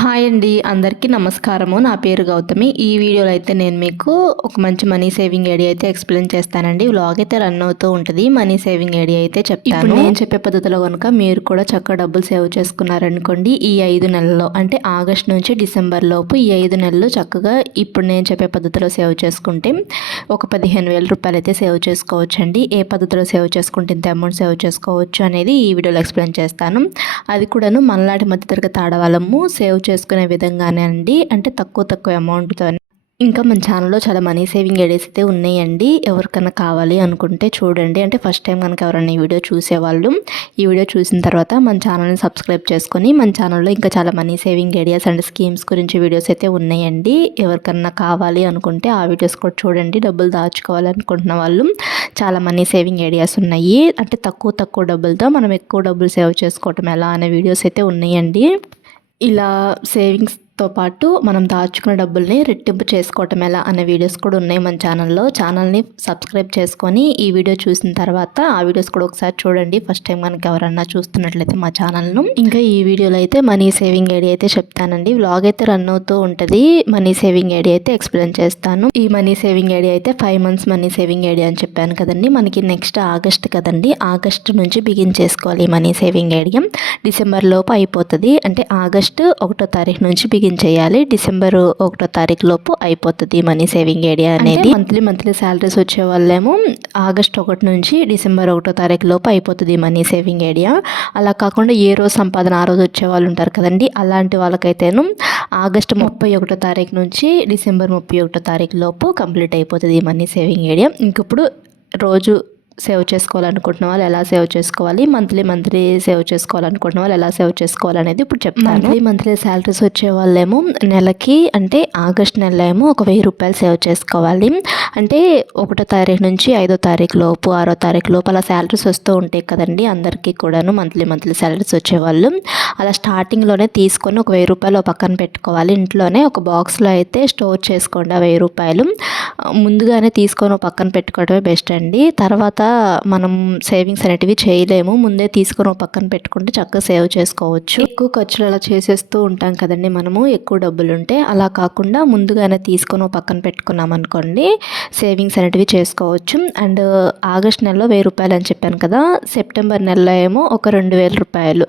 Hi అండి, అందరికీ నమస్కారము. నా పేరు గౌతమి. ఈ వీడియోలో అయితే నేను మీకు ఒక మంచి మనీ సేవింగ్ ఐడియా అయితే ఎక్స్ప్లెయిన్ చేస్తానండి. వ్లాగ్ అయితే రన్ అవుతూ ఉంటుంది. మనీ సేవింగ్ ఐడియా అయితే చెప్తాను. ఇప్పుడు నేను చెప్పే పద్ధతిలో కనుక మీరు కూడా చక్కగా డబ్బులు సేవ్ చేసుకున్నారనుకోండి, ఈ 5 నెలల్లో అంటే ఆగస్ట్ నుంచి డిసెంబర్ లోపు ఈ 5 నెలలు చక్కగా ఇప్పుడు నేను చెప్పే పద్ధతిలో సేవ్ చేసుకుంటే ఒక 15,000 రూపాయలు అయితే సేవ్ చేసుకోవచ్చండి. ఏ పద్ధతిలో సేవ్ చేసుకుంటే ఇంత అమౌంట్ సేవ్ చేసుకోవచ్చు అనేది ఈ వీడియోలో ఎక్స్ప్లెయిన్ చేస్తాను. అది కూడాను మనలాంటి మధ్యతరగతి ఆడవాళ్ళము సేవ్ చేసుకునే విధంగానే అండి. అంటే తక్కువ అమౌంట్తో. ఇంకా మన ఛానల్లో చాలా మనీ సేవింగ్ ఐడియాస్ అయితే ఉన్నాయండి. ఎవరికైనా కావాలి అనుకుంటే చూడండి. అంటే ఫస్ట్ టైం కనుక ఎవరైనా ఈ వీడియో చూసేవాళ్ళు ఈ వీడియో చూసిన తర్వాత మన ఛానల్ని సబ్స్క్రైబ్ చేసుకొని మన ఛానల్లో ఇంకా చాలా money saving ideas and schemes గురించి వీడియోస్ అయితే ఉన్నాయండి. ఎవరికన్నా కావాలి అనుకుంటే ఆ వీడియోస్ కూడా చూడండి. డబ్బులు దాచుకోవాలనుకుంటున్న వాళ్ళు చాలా మనీ సేవింగ్ ఐడియాస్ ఉన్నాయి. అంటే తక్కువ డబ్బులతో మనం ఎక్కువ డబ్బులు సేవ్ చేసుకోవటం ఎలా అనే వీడియోస్ అయితే ఉన్నాయండి. ఇలా సేవింగ్స్తో పాటు మనం దాచుకున్న డబ్బుల్ని రెట్టింపు చేసుకోవటం ఎలా అనే వీడియోస్ కూడా ఉన్నాయి మన ఛానల్లో. ఛానల్ని సబ్స్క్రైబ్ చేసుకొని ఈ వీడియో చూసిన తర్వాత ఆ వీడియోస్ కూడా ఒకసారి చూడండి. ఫస్ట్ టైం కనుక ఎవరన్నా చూస్తున్నట్లయితే మా ఛానల్ను. ఇంకా ఈ వీడియోలో అయితే మనీ సేవింగ్ ఐడియా అయితే చెప్తానండి. వ్లాగ్ అయితే రన్ అవుతూ ఉంటుంది. మనీ సేవింగ్ ఐడియా అయితే ఎక్స్ప్లెయిన్ చేస్తాను. ఈ మనీ సేవింగ్ ఐడియా అయితే 5 months మనీ సేవింగ్ ఐడియా అని చెప్పాను కదండి. మనకి నెక్స్ట్ ఆగస్ట్ కదండి. ఆగస్ట్ నుంచి బిగిన్ చేసుకోవాలి ఈ మనీ సేవింగ్ ఐడియా. డిసెంబర్ లోపు అయిపోతుంది. అంటే ఆగస్ట్ 1వ తారీఖు నుంచి బిగిన్ చేయాలి. డిసెంబర్ 1వ తారీఖు లోపు అయిపోతుంది మనీ సేవింగ్ ఐడియా అనేది. మంత్లీ శాలరీస్ వచ్చే వాళ్ళేమో ఆగస్ట్ 1 నుంచి డిసెంబర్ 1వ తారీఖు లోపు అయిపోతుంది మనీ సేవింగ్ ఐడియా. అలా కాకుండా ఏ రోజు సంపాదన ఆ రోజు వచ్చే వాళ్ళు ఉంటారు కదండి. అలాంటి వాళ్ళకైతేను ఆగస్ట్ 31వ తారీఖు నుంచి డిసెంబర్ 31వ తారీఖు లోపు కంప్లీట్ అయిపోతుంది మనీ సేవింగ్ ఐడియా. ఇంకప్పుడు రోజు సేవ్ చేసుకోవాలనుకుంటున్న వాళ్ళు ఎలా సేవ్ చేసుకోవాలి, మంత్లీ సేవ్ చేసుకోవాలనుకుంటున్న వాళ్ళు ఎలా సేవ్ చేసుకోవాలనేది ఇప్పుడు చెప్తాను. మంత్లీ శాలరీస్ వచ్చే వాళ్ళేమో నెలకి అంటే ఆగస్ట్ నెలలో ఏమో ఒక 1,000 రూపాయలు సేవ్ చేసుకోవాలి. అంటే 1వ తారీఖు నుంచి 5వ తారీఖు లోపు 6వ తారీఖు లోపు అలా శాలరీస్ వస్తూ ఉంటాయి కదండి అందరికీ కూడాను. మంత్లీ శాలరీస్ వచ్చేవాళ్ళు అలా స్టార్టింగ్లోనే తీసుకొని ఒక 1,000 రూపాయలు పక్కన పెట్టుకోవాలి. ఇంట్లోనే ఒక బాక్స్లో అయితే స్టోర్ చేసుకోండి ఆ 1,000 రూపాయలు. ముందుగానే తీసుకొని పక్కన పెట్టుకోవడమే బెస్ట్ అండి. తర్వాత మనం సేవింగ్స్ అనేటివి చేయలేము. ముందే తీసుకొని పక్కన పెట్టుకుంటే చక్కగా సేవ్ చేసుకోవచ్చు. ఎక్కువ ఖర్చులు అలా చేసేస్తూ ఉంటాం కదండి మనము ఎక్కువ డబ్బులు ఉంటే. అలా కాకుండా ముందుగానే తీసుకొని పక్కన పెట్టుకున్నాం అనుకోండి సేవింగ్స్ అనేటివి చేసుకోవచ్చు. అండ్ ఆగస్ట్ నెలలో 1,000 రూపాయలు అని చెప్పాను కదా. సెప్టెంబర్ నెలలో ఏమో ఒక 2,000 రూపాయలు,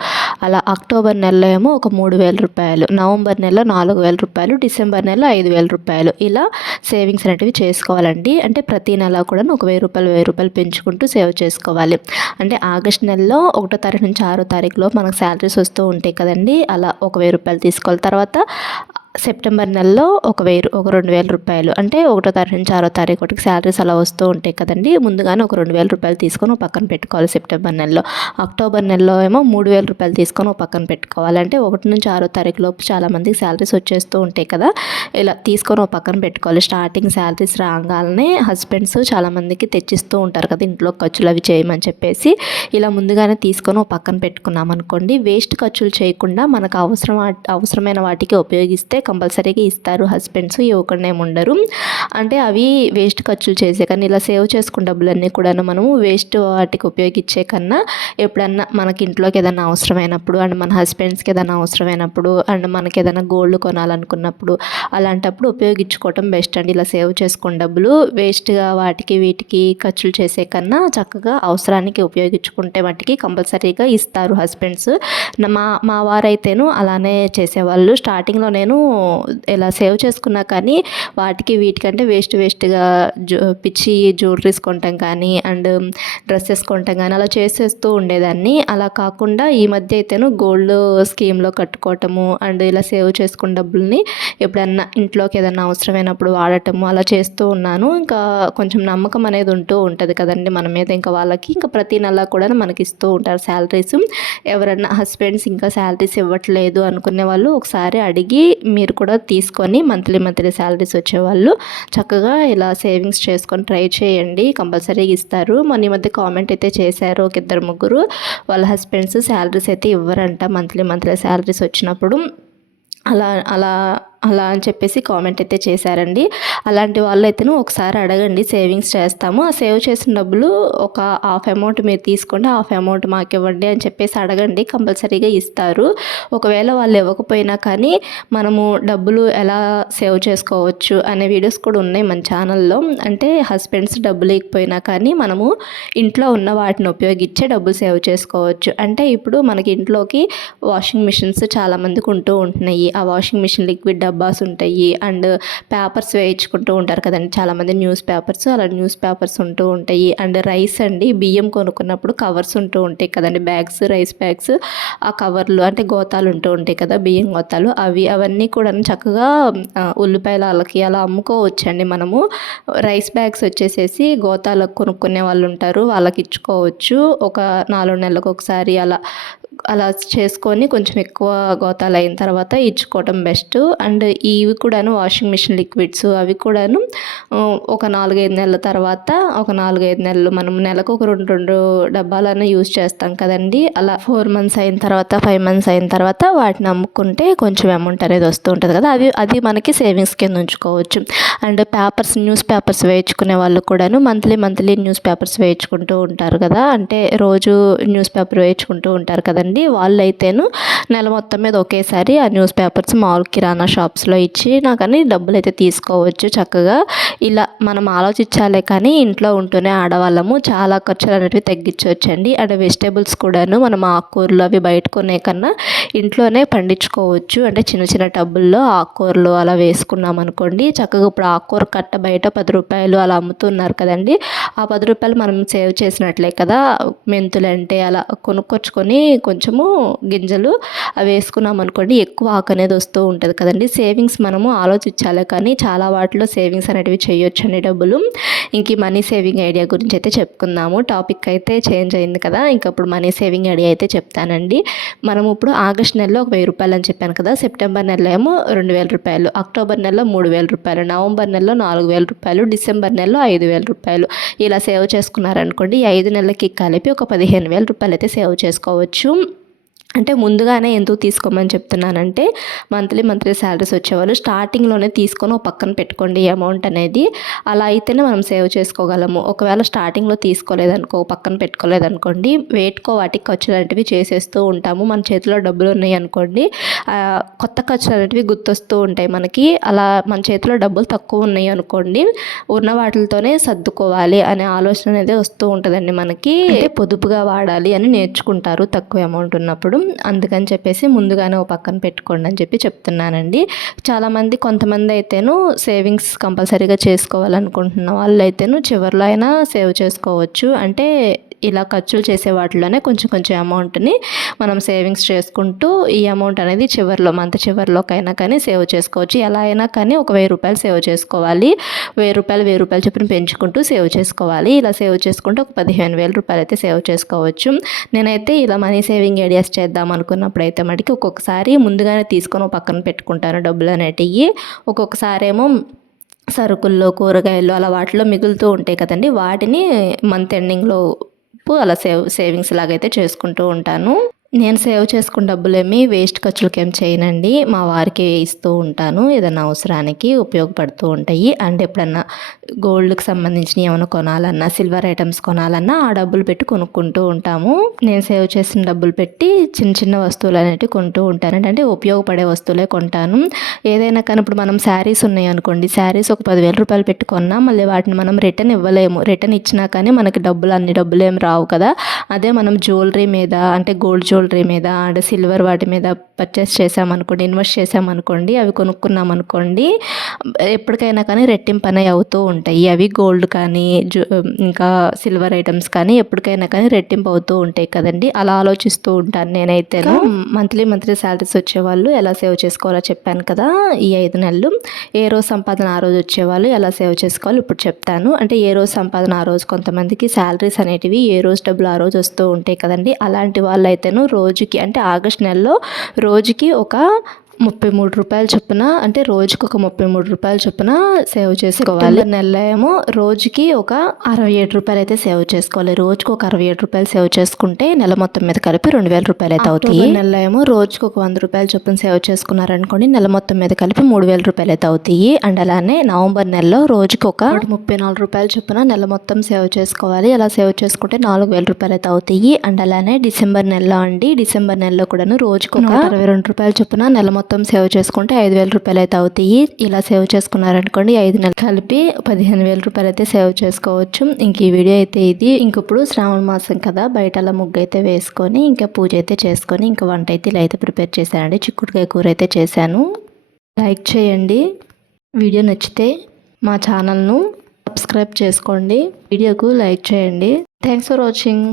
అలా అక్టోబర్ నెలలో ఏమో ఒక 3,000 రూపాయలు, నవంబర్ నెలలో 4,000 రూపాయలు, డిసెంబర్ నెలలో 5,000 రూపాయలు ఇలా సేవింగ్స్ అనేటివి చేసుకోవాలండి. అంటే ప్రతి నెల కూడా ఒక 1,000 రూపాయలు పెంచుకుంటూ సేవ్ చేసుకోవాలి. అంటే ఆగస్ట్ నెలలో 1వ తారీఖు నుంచి 6వ తారీఖులో మనకు శాలరీస్ వస్తూ ఉంటాయి కదండి. అలా ఒక 1,000 రూపాయలు తీసుకోవాలి. తర్వాత సెప్టెంబర్ నెలలో ఒక 2,000 రూపాయలు అంటే 1వ తారీఖు నుంచి 6వ తారీఖు ఒకటికి శాలరీస్ అలా వస్తూ ఉంటాయి కదండి. ముందుగానే ఒక 2,000 రూపాయలు తీసుకొని పక్కన పెట్టుకోవాలి సెప్టెంబర్ నెలలో. అక్టోబర్ నెలలో ఏమో 3,000 రూపాయలు తీసుకొని పక్కన పెట్టుకోవాలి. అంటే 1 నుంచి 6వ తారీఖు లోపు చాలామందికి శాలరీస్ వచ్చేస్తూ ఉంటాయి కదా. ఇలా తీసుకొని పక్కన పెట్టుకోవాలి. స్టార్టింగ్ శాలరీస్ రాగానే హస్బెండ్స్ చాలామందికి తెచ్చిస్తూ ఉంటారు కదా ఇంట్లో ఖర్చులు అవి చేయమని చెప్పేసి. ఇలా ముందుగానే తీసుకొని పక్కన పెట్టుకున్నాం అనుకోండి వేస్ట్ ఖర్చులు చేయకుండా మనకు అవసరమైన వాటికి ఉపయోగిస్తే కంపల్సరీగా ఇస్తారు హస్బెండ్స్. ఇవ్వకుండా ఏముండరు. అంటే అవి వేస్ట్ ఖర్చులు చేసే కన్నా ఇలా సేవ్ చేసుకున్న డబ్బులన్నీ కూడా మనము వేస్ట్ వాటికి ఉపయోగించే కన్నా ఎప్పుడన్నా మనకి ఇంట్లోకి ఏదైనా అవసరమైనప్పుడు అండ్ మన హస్బెండ్స్కి ఏదైనా అవసరమైనప్పుడు అండ్ మనకి ఏదైనా గోల్డ్ కొనాలనుకున్నప్పుడు అలాంటప్పుడు ఉపయోగించుకోవటం బెస్ట్ అండి. ఇలా సేవ్ చేసుకున్న డబ్బులు వేస్ట్గా వాటికి వీటికి ఖర్చులు చేసే కన్నా చక్కగా అవసరానికి ఉపయోగించుకుంటే వాటికి కంపల్సరీగా ఇస్తారు హస్బెండ్స్. మా వారైతేను అలానే చేసేవాళ్ళు. స్టార్టింగ్లో నేను ఇలా సేవ్ చేసుకున్నా కానీ వాటికి వీటికంటే వేస్ట్గా పిచ్చి జ్యువెలరీస్ కొంటాం కానీ అండ్ డ్రెస్సెస్ కొంటాం కానీ అలా చేసేస్తూ ఉండేదాన్ని. అలా కాకుండా ఈ మధ్య అయితేను గోల్డ్ స్కీమ్లో కట్టుకోవటము అండ్ ఇలా సేవ్ చేసుకున్న డబ్బుల్ని ఎప్పుడన్నా ఇంట్లోకి ఏదైనా అవసరమైనప్పుడు వాడటము అలా చేస్తూ ఉన్నాను. ఇంకా కొంచెం నమ్మకం అనేది ఉంటూ ఉంటుంది కదండి మన మీద. ఇంకా వాళ్ళకి ఇంకా ప్రతి నెల కూడా మనకి ఇస్తూ ఉంటారు శాలరీస్. ఎవరన్నా హస్బెండ్స్ ఇంకా శాలరీస్ ఇవ్వట్లేదు అనుకునే వాళ్ళు ఒకసారి అడిగి మీరు కూడా తీసుకొని మంత్లీ శాలరీస్ వచ్చేవాళ్ళు చక్కగా ఇలా సేవింగ్స్ చేసుకొని ట్రై చేయండి. కంపల్సరీగా ఇస్తారు. మన ఈ మధ్య కామెంట్ అయితే చేశారు ఒక 2-3 వాళ్ళ హస్బెండ్స్ శాలరీస్ అయితే ఇవ్వరంట మంత్లీ శాలరీస్ వచ్చినప్పుడు. అలా అలా అని చెప్పేసి కామెంట్ అయితే చేశారండి. అలాంటి వాళ్ళైతేను ఒకసారి అడగండి, సేవింగ్స్ చేస్తాము, ఆ సేవ్ చేసిన డబ్బులు ఒక హాఫ్ అమౌంట్ మీరు తీసుకోండి, హాఫ్ అమౌంట్ మాకు ఇవ్వండి అని చెప్పేసి అడగండి, కంపల్సరీగా ఇస్తారు. ఒకవేళ వాళ్ళు ఇవ్వకపోయినా కానీ మనము డబ్బులు ఎలా సేవ్ చేసుకోవచ్చు అనే వీడియోస్ కూడా ఉన్నాయి మన ఛానల్లో. అంటే హస్బెండ్స్ డబ్బులు ఇవ్వకపోయినా కానీ మనము ఇంట్లో ఉన్న వాటిని ఉపయోగించే డబ్బులు సేవ్ చేసుకోవచ్చు. అంటే ఇప్పుడు మనకి ఇంట్లోకి వాషింగ్ మిషన్స్ చాలామందికి ఉంటూ ఉంటున్నాయి. ఆ వాషింగ్ మిషన్ లిక్విడ్ డబ్బాస్ ఉంటాయి, అండ్ పేపర్స్ వేయించుకుంటూ ఉంటారు కదండి చాలామంది, న్యూస్ పేపర్స్, అలా న్యూస్ పేపర్స్ ఉంటూ ఉంటాయి. అండ్ రైస్ అండి, బియ్యం కొనుక్కున్నప్పుడు కవర్స్ ఉంటూ ఉంటాయి కదండి, బ్యాగ్స్, రైస్ బ్యాగ్స్, ఆ కవర్లు అంటే గోతాలు ఉంటూ ఉంటాయి కదా, బియ్యం గోతాలు, అవన్నీ కూడా చక్కగా ఉల్లిపాయలు వాళ్ళకి అలా అమ్ముకోవచ్చండి. మనము రైస్ బ్యాగ్స్ వచ్చేసేసి గోతాలకు కొనుక్కునే వాళ్ళు ఉంటారు, వాళ్ళకి ఇచ్చుకోవచ్చు. ఒక 4 నెలలకు ఒకసారి అలా చేసుకొని కొంచెం ఎక్కువ గోతాలు అయిన తర్వాత ఇచ్చుకోవటం బెస్ట్. అండ్ ఇవి కూడాను వాషింగ్ మిషన్ లిక్విడ్స్ అవి కూడాను ఒక 4-5 నెలల తర్వాత, ఒక 4-5 నెలలు మనం నెలకు ఒక 2 డబ్బాలన్నా యూజ్ చేస్తాం కదండి. అలా 4 మంత్స్ అయిన తర్వాత, 5 మంత్స్ అయిన తర్వాత వాటిని అమ్ముకుంటే కొంచెం అమౌంట్ అనేది వస్తూ ఉంటుంది కదా, అది మనకి సేవింగ్స్ కింద ఉంచుకోవచ్చు. అండ్ పేపర్స్, న్యూస్ పేపర్స్ వేయించుకునే వాళ్ళు కూడాను మంత్లీ న్యూస్ పేపర్స్ వేయించుకుంటూ ఉంటారు కదా, అంటే రోజు న్యూస్ పేపర్ వేయించుకుంటూ ఉంటారు కదండి. వాళ్ళైతేను నెల మొత్తం మీద ఒకేసారి ఆ న్యూస్ పేపర్స్ మామూలు కిరాణా షాప్స్లో ఇచ్చి కానీ డబ్బులు అయితే తీసుకోవచ్చు చక్కగా. ఇలా మనం ఆలోచించాలే కానీ ఇంట్లో ఉంటూనే ఆడవాళ్ళము చాలా ఖర్చులు అనేవి తగ్గించవచ్చండి. అండ్ వెజిటేబుల్స్ కూడాను మనం ఆకుకూరలు అవి బయట కొనే కన్నా ఇంట్లోనే పండించుకోవచ్చు. అంటే చిన్న చిన్న టబ్బుల్లో ఆకుకూరలు అలా వేసుకున్నాం అనుకోండి, చక్కగా ఇప్పుడు ఆకుకూర కట్ట బయట 10 రూపాయలు అలా అమ్ముతున్నారు కదండి, ఆ 10 రూపాయలు మనం సేవ్ చేసినట్లే కదా. మెంతులు అంటే అలా కొనుక్కొచ్చుకొని కొంచెము గింజలు అవి వేసుకున్నాం అనుకోండి, ఎక్కువ ఆకు అనేది వస్తూ ఉంటుంది కదండి. సేవింగ్స్ మనము ఆలోచించాలి కానీ చాలా వాటిలో సేవింగ్స్ అనేటివి చేయొచ్చు అండి డబ్బులు. ఇంక మనీ సేవింగ్ ఐడియా గురించి అయితే చెప్పుకుందాము. టాపిక్ అయితే చేంజ్ అయింది కదా, ఇంకప్పుడు మనీ సేవింగ్ ఐడియా అయితే చెప్తానండి. మనం ఇప్పుడు ఆగస్ట్ నెలలో ఒక 1000 రూపాయలు అని చెప్పాను కదా, సెప్టెంబర్ నెలలో ఏమో 2000 రూపాయలు, అక్టోబర్ నెలలో 3000 రూపాయలు, నవంబర్ నెలలో 4000 రూపాయలు, డిసెంబర్ నెలలో 5000 రూపాయలు ఇలా సేవ్ చేసుకున్నారనుకోండి, ఈ 5 నెలలకి కలిపి ఒక 15,000 రూపాయలు అయితే సేవ్ చేసుకోవచ్చు. అంటే ముందుగానే ఎందుకు తీసుకోమని చెప్తున్నానంటే, మంత్లీ శాలరీస్ వచ్చేవాళ్ళు స్టార్టింగ్లోనే తీసుకొని ఒక పక్కన పెట్టుకోండి ఈ అమౌంట్ అనేది. అలా అయితేనే మనం సేవ్ చేసుకోగలము. ఒకవేళ స్టార్టింగ్లో తీసుకోలేదనుకో, పక్కన పెట్టుకోలేదనుకోండి, వేటుకో వాటికి ఖర్చులు అనేటివి చేసేస్తూ ఉంటాము. మన చేతిలో డబ్బులు ఉన్నాయి అనుకోండి, కొత్త ఖర్చులు అనేటివి గుర్తొస్తూ ఉంటాయి మనకి. అలా మన చేతిలో డబ్బులు తక్కువ ఉన్నాయి అనుకోండి, ఉన్న వాటితోనే సర్దుకోవాలి అనే ఆలోచన అనేది వస్తూ ఉంటుందండి మనకి. అంటే పొదుపుగా వాడాలి అని నేర్చుకుంటారు తక్కువ అమౌంట్ ఉన్నప్పుడు. అందుకని చెప్పేసి ముందుగానే ఓ పక్కన పెట్టుకోండి అని చెప్పి చెప్తున్నానండి. చాలామంది, కొంతమంది అయితేను సేవింగ్స్ కంపల్సరీగా చేసుకోవాలనుకుంటున్న వాళ్ళు అయితేను చివరిలో అయినా సేవ్ చేసుకోవచ్చు. అంటే ఇలా ఖర్చులు చేసే వాటిలోనే కొంచెం అమౌంట్ని మనం సేవింగ్స్ చేసుకుంటూ ఈ అమౌంట్ అనేది మంత్ చివరిలోకైనా కానీ సేవ్ చేసుకోవచ్చు. ఎలా అయినా కానీ ఒక 1000 రూపాయలు సేవ్ చేసుకోవాలి. 1000 రూపాయలు చొప్పున పెంచుకుంటూ సేవ్ చేసుకోవాలి. ఇలా సేవ్ చేసుకుంటూ ఒక 15,000 రూపాయలు అయితే సేవ్ చేసుకోవచ్చు. నేనైతే ఇలా మనీ సేవింగ్ ఐడియాస్ చేద్దాం అనుకున్నప్పుడు అయితే మటుకి ఒక్కొక్కసారి ముందుగానే తీసుకొని పక్కన పెట్టుకుంటాను డబ్బులు అనేటివి. ఒక్కొక్కసారి ఏమో సరుకుల్లో, కూరగాయలు అలా వాటిలో మిగులుతూ ఉంటాయి కదండి, వాటిని మంత్ ఎండింగ్లో అలా సేవింగ్స్ లాగైతే చేసుకుంటూ ఉంటాను. నేను సేవ్ చేసుకున్న డబ్బులేమి వేస్ట్ ఖర్చులకి ఏం చేయనండి, మా వారికి ఇస్తూ ఉంటాను, ఏదైనా అవసరానికి ఉపయోగపడుతూ ఉంటాయి. అండ్ ఎప్పుడన్నా గోల్డ్కి సంబంధించిన ఏమైనా కొనాలన్నా, సిల్వర్ ఐటమ్స్ కొనాలన్నా ఆ డబ్బులు పెట్టి కొనుక్కుంటూ ఉంటాము. నేను సేవ్ చేసిన డబ్బులు పెట్టి చిన్న వస్తువులు అనేవి కొంటూ ఉంటానండి. అంటే ఉపయోగపడే వస్తువులే కొంటాను. ఏదైనా కానీ ఇప్పుడు మనం శారీస్ ఉన్నాయి అనుకోండి, శారీస్ ఒక 10,000 రూపాయలు పెట్టి కొన్నా మళ్ళీ వాటిని మనం రిటర్న్ ఇవ్వలేము. రిటర్న్ ఇచ్చినా కానీ మనకి అన్ని డబ్బులు ఏం రావు కదా. అదే మనం జ్యువెలరీ మీద, అంటే గోల్డ్ జ్యువెలరీ మీద అండ్ సిల్వర్ వాటి మీద పర్చేస్ చేసామనుకోండి, ఇన్వెస్ట్ చేసామనుకోండి, అవి కొనుక్కున్నామనుకోండి, ఎప్పటికైనా కానీ రెట్టింపు అనేవి అవుతూ ఉంటాయి. అవి గోల్డ్ కానీ ఇంకా సిల్వర్ ఐటమ్స్ కానీ ఎప్పటికైనా కానీ రెట్టింపు అవుతూ ఉంటాయి కదండి. అలా ఆలోచిస్తూ ఉంటాను నేనైతే. మంత్లీ శాలరీస్ వచ్చేవాళ్ళు ఎలా సేవ్ చేసుకోవాలో చెప్పాను కదా, ఈ 5 నెలలు ఏ రోజు సంపాదన ఆ రోజు వచ్చేవాళ్ళు ఎలా సేవ్ చేసుకోవాలో ఇప్పుడు చెప్తాను. అంటే ఏ రోజు సంపాదన ఆ రోజు, కొంతమందికి శాలరీస్ అనేటివి ఏ రోజు డబ్బులు ఆ రోజు వస్తూ ఉంటాయి కదండి. అలాంటి వాళ్ళు అయితేను రోజుకి, అంటే ఆగస్ట్ నెలలో రోజుకి ఒక రూ. 33 చొప్పున, అంటే రోజుకి ఒక రూ. 33 చొప్పున సేవ్ చేసుకోవాలి. నెలలో ఏమో రోజుకి ఒక రూ. 67 అయితే సేవ్ చేసుకోవాలి. రోజుకి ఒక రూ. 67 సేవ్ చేసుకుంటే నెల మొత్తం మీద కలిపి రూ. 2000 అయితే అవుతాయి. నెలలో ఏమో రోజుకి ఒక రూ. 100 చొప్పున సేవ్ చేసుకున్నారనుకోండి, నెల మొత్తం మీద కలిపి రూ. 3000 అయితే అవుతాయి. అండ్ అలానే నవంబర్ నెలలో రోజుకి ఒక రూ. 34 చొప్పున నెల మొత్తం సేవ్ చేసుకోవాలి. అలా సేవ్ చేసుకుంటే రూ. 4000 అయితే అవుతాయి. అండ్ అలానే డిసెంబర్ నెలలో కూడాను రోజుకు ఒక రూ. 62 చొప్పున నెల మొత్తం సేవ్ చేసుకుంటే రూ. 5000 అయితే అవుతాయి. ఇలా సేవ్ చేసుకున్నారనుకోండి 5 నెలలు కలిపి రూ. 15000 అయితే సేవ్ చేసుకోవచ్చు. ఇంక ఈ వీడియో అయితే ఇది. ఇంక ఇప్పుడు శ్రావణ మాసం కదా, బయట అలా ముగ్గు అయితే వేసుకొని ఇంకా పూజ అయితే చేసుకొని ఇంకా వంట అయితే ఇలా అయితే ప్రిపేర్ చేశానండి. చిక్కుడుకాయ కూర అయితే చేశాను. లైక్ చేయండి. వీడియో నచ్చితే మా ఛానల్ను సబ్స్క్రైబ్ చేసుకోండి. వీడియోకు లైక్ చేయండి. Thanks for watching.